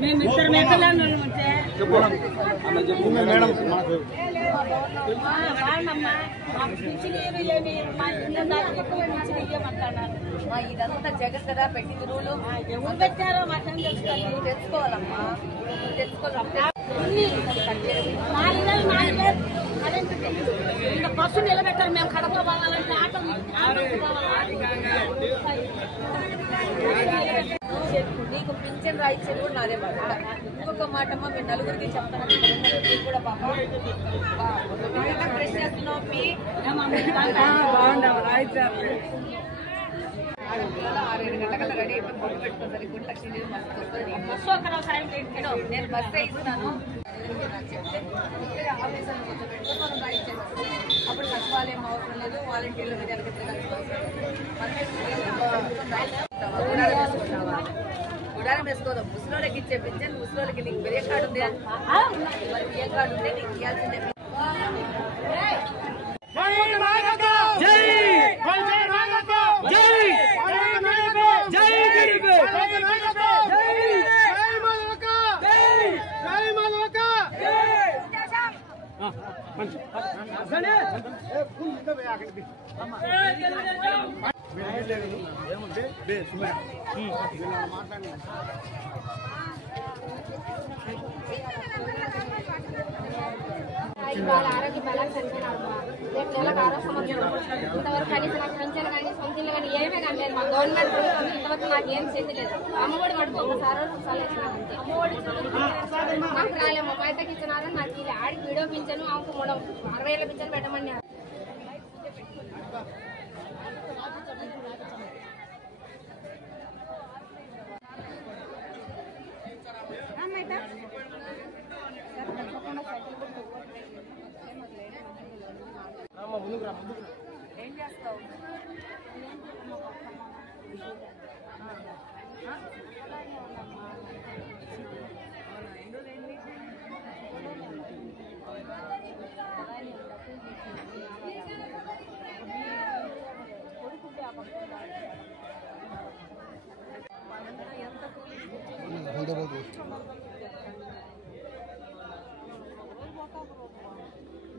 మేమిద్దరు మేకలను ఉంటే మేడం ఇదంతా జగన్ కదా పెట్టింది రూలు. ఎవరు పెట్టారో మాత్రం తెలుసుకోవాలి. తెలుసుకోవాలమ్మా, తెలుసుకోవాలి. ఇంకా బస్సు నిలబెట్టారు. మేము కడప పోవాలంటే నీకు పింఛన్ రాయించేది కూడా నాదే బాబా. ఇంకొక మాటమ్మా, మీరు నలుగురికి చెప్తాను కూడా బాబా. ఫ్రెష్ చేస్తున్నావు 6-7 గంటల రెడీ అయిపోయి బొట్టు పెట్టుకోవాలి. గుంట లక్ష్మీ నేను బస్సే ఇస్తాను చెప్తే ఆఫీసర్లు కూర్చోబెట్టుకొని మనం రాయించేస్తాం. అప్పుడు సచివాలయం అవసరం లేదు, వాలంటీర్లు గుడారం వేసుకోదాం. ముసలోళ్ళకి ఇచ్చే పింఛన్ ముసలోళ్ళకి నీకు ఏ కార్డు ఉంది? మరి ఏ కార్డు ఉంటే నీకు ఇవ్వాల్సిందే. వాళ్ళ ఆరోగ్య బలాలు చనిపోయినారమ్మా. రేపు నెలకు 6వ సంవత్సరం. ఇంతవరకు కనీసం నాకు పెన్షన్ కానీ సొంతలు కానీ ఏమీ కనలేదు. మా గవర్నమెంట్ ప్రభుత్వం ఇంతవరకు నాకు ఏం చెందలేదు. అమ్మఒడి మటుకు ఒకసారి వేసినారంతే. నాకు రాలేము. బయటకి ఇచ్చినారని నాకు ఇది ఆడికి వీడియో పింఛను ఆమెకు 60 ఏళ్ళ పింఛను పెట్టమని. ఏం చేస్తావు?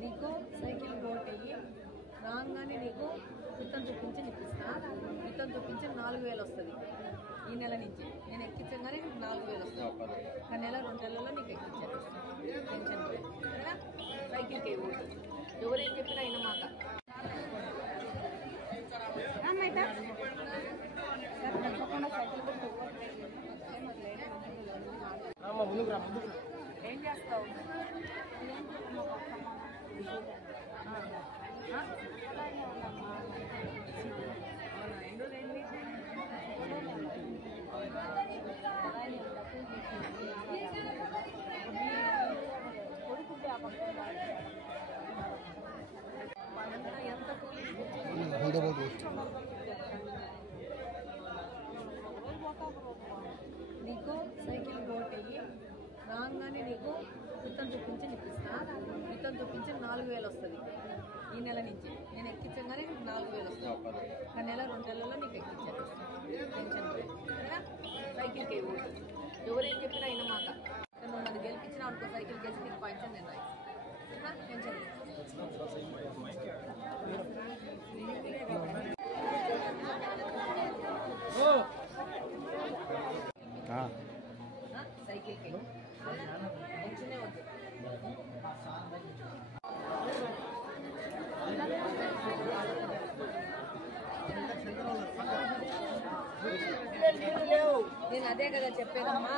నీకు సైకిల్ పోటీ రాగానే నీకు విత్తనం చూపించి ఇప్పిస్తా. విత్తనం చూపించి 4000 వస్తుంది ఈ నెల నుంచి. నేను ఎక్కించగానే నీకు 4000 వస్తుంది. ఆ నెల 2 నెలల్లో నీకు ఎక్కించాను పెన్షన్. సైకిల్కి ఓటు ఎవరేం చెప్పినా అయినా మాట ఏం చేస్తావు? నీకు సైకిల్ పోటీ రాగానే నీకు విత్తనం చూపించి ఇప్పిస్తా. విత్తనం చూపించి 4000 వస్తుంది ఈ నెల నుంచి. నేను ఎక్కించగానే నీకు 4000 వస్తుంది. ఆ నెల 2 నెలల్లో నీకు ఎక్కించాను పెన్షన్. సైకిల్కి ఓటు ఎవరేం చెప్పినా అయినా మాట. నువ్వు నన్ను గెలిపించినా అనుకో, సైకిల్ గెలిచి నీకు పెన్షన్ నేను పెన్షన్. సైకిల్కి పెన్షనే వద్దు. నేను అదే కదా చెప్పేదమ్మా.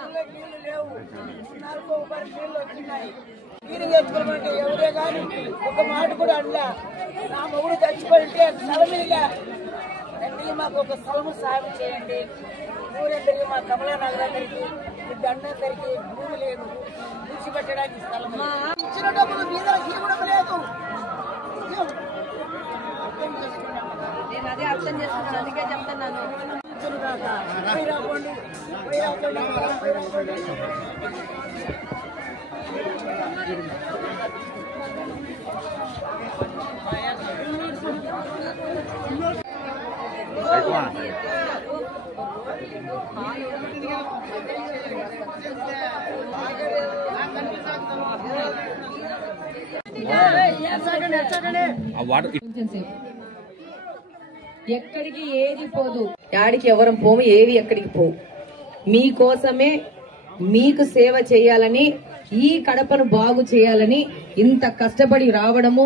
నీరు తెచ్చుకోమంటే ఎవరే కానీ ఒక మాట కూడా అనలే. నా మొగుడు చచ్చిపోయింటే స్థలమిగా మాకు ఒక స్థలము సాయం చేయండి. ఊరందరికీ మా కమలా నగరందరికీ దండందరికీ భూమి లేదు, పూడ్చిపెట్టడానికి స్థలం. ఇచ్చిన డబ్బులు మీద కూడా లేదు. అర్థం చేసుకున్నాం. నేను అదే అర్థం చేస్తున్నాను, అందుకే చెప్తున్నాను. కొంచెం సేపు ఎక్కడికి ఏది పోదు, యాడికి ఎవరం పోము, ఏవి ఎక్కడికి పోవు. మీకోసమే మీకు సేవ చేయాలని, ఈ కడపను బాగు చేయాలని ఇంత కష్టపడి రావడము